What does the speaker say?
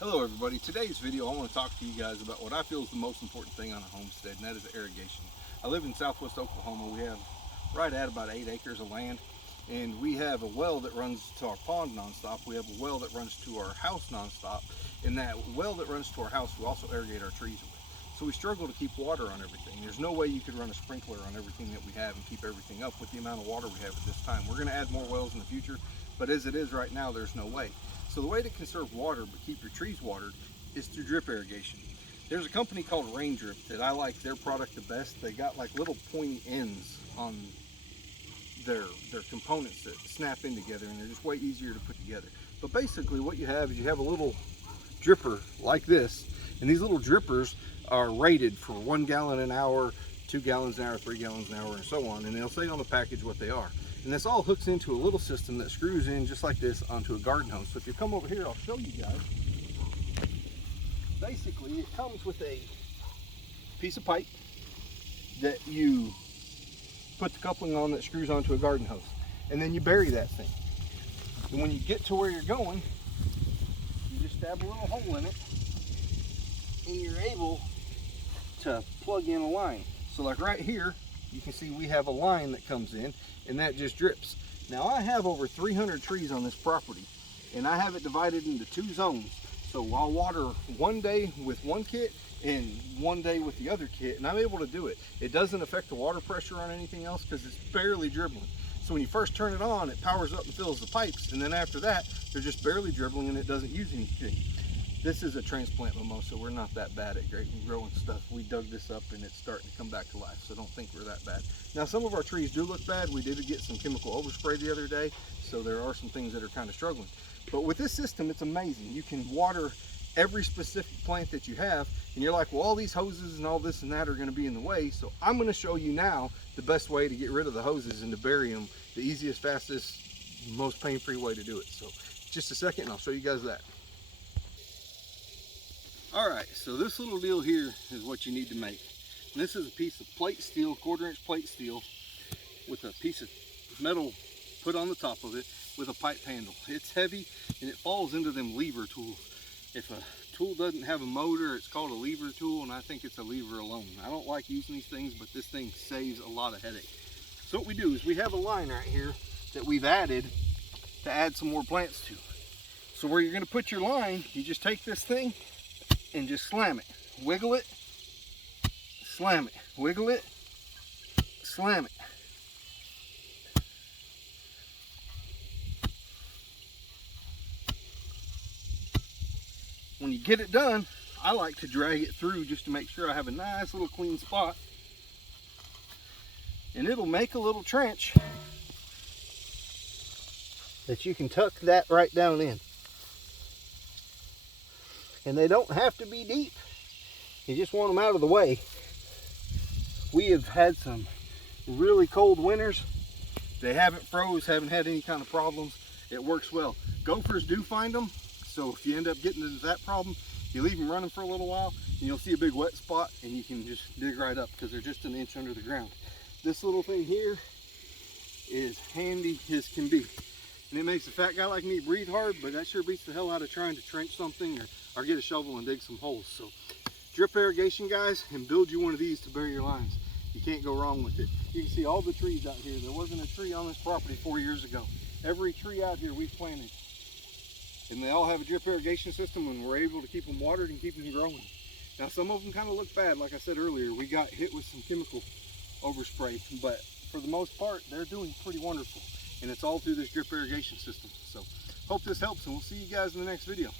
Hello everybody, today's video I want to talk to you guys about what I feel is the most important thing on a homestead, and that is irrigation. I live in southwest Oklahoma. We have right at about 8 acres of land, and we have a well that runs to our pond nonstop. We have a well that runs to our house nonstop, and that well that runs to our house we also irrigate our trees with. So we struggle to keep water on everything. There's no way you could run a sprinkler on everything that we have and keep everything up with the amount of water we have at this time. We're going to add more wells in the future, but as it is right now, there's no way. So the way to conserve water but keep your trees watered is through drip irrigation. There's a company called Rain Drip that I like their product the best. They got like little pointy ends on their components that snap in together, and they're just way easier to put together. But basically what you have is you have a little dripper like this, and these little drippers are rated for 1 gallon an hour, 2 gallons an hour, 3 gallons an hour, and so on, and they'll say on the package what they are. And this all hooks into a little system that screws in just like this onto a garden hose. So if you come over here, I'll show you guys. Basically, it comes with a piece of pipe that you put the coupling on that screws onto a garden hose. And then you bury that thing. And when you get to where you're going, you just stab a little hole in it, and you're able to plug in a line. So like right here, you can see we have a line that comes in, and that just drips. Now I have over 300 trees on this property, and I have it divided into 2 zones. So I'll water one day with one kit and one day with the other kit, and I'm able to do it. It doesn't affect the water pressure on anything else because it's barely dribbling. So when you first turn it on, it powers up and fills the pipes, and then after that, they're just barely dribbling and it doesn't use anything. This is a transplant mimosa. We're not that bad at growing stuff. We dug this up and it's starting to come back to life, so don't think we're that bad. Now some of our trees do look bad. We did get some chemical overspray the other day, so there are some things that are kind of struggling. But with this system, it's amazing. You can water every specific plant that you have, and you're like, well, all these hoses and all this and that are going to be in the way, so I'm going to show you now the best way to get rid of the hoses and to bury them, the easiest, fastest, most pain-free way to do it. So just a second and I'll show you guys that. Alright, so this little deal here is what you need to make. And this is a piece of plate steel, 1/4-inch plate steel, with a piece of metal put on the top of it with a pipe handle. It's heavy and it falls into them lever tools. If a tool doesn't have a motor, it's called a lever tool, and I think it's a lever alone. I don't like using these things, but this thing saves a lot of headache. So what we do is we have a line right here that we've added to add some more plants to. So where you're going to put your line, you just take this thing and just slam it, wiggle it, slam it, wiggle it, slam it. When you get it done, I like to drag it through just to make sure I have a nice little clean spot, and it'll make a little trench that you can tuck that right down in. And they don't have to be deep. You just want them out of the way. We have had some really cold winters. They haven't froze, haven't had any kind of problems. It works well. Gophers do find them, so if you end up getting into that problem, you leave them running for a little while and you'll see a big wet spot and you can just dig right up because they're just an inch under the ground. This little thing here is handy as can be. And it makes a fat guy like me breathe hard, but that sure beats the hell out of trying to trench something or get a shovel and dig some holes. So drip irrigation, guys, and build you one of these to bury your lines. You can't go wrong with it. You can see all the trees out here. There wasn't a tree on this property 4 years ago. Every tree out here we've planted. And they all have a drip irrigation system, and we're able to keep them watered and keep them growing. Now some of them kind of look bad. Like I said earlier, we got hit with some chemical overspray, but for the most part, they're doing pretty wonderful. And it's all through this drip irrigation system. So hope this helps, and we'll see you guys in the next video.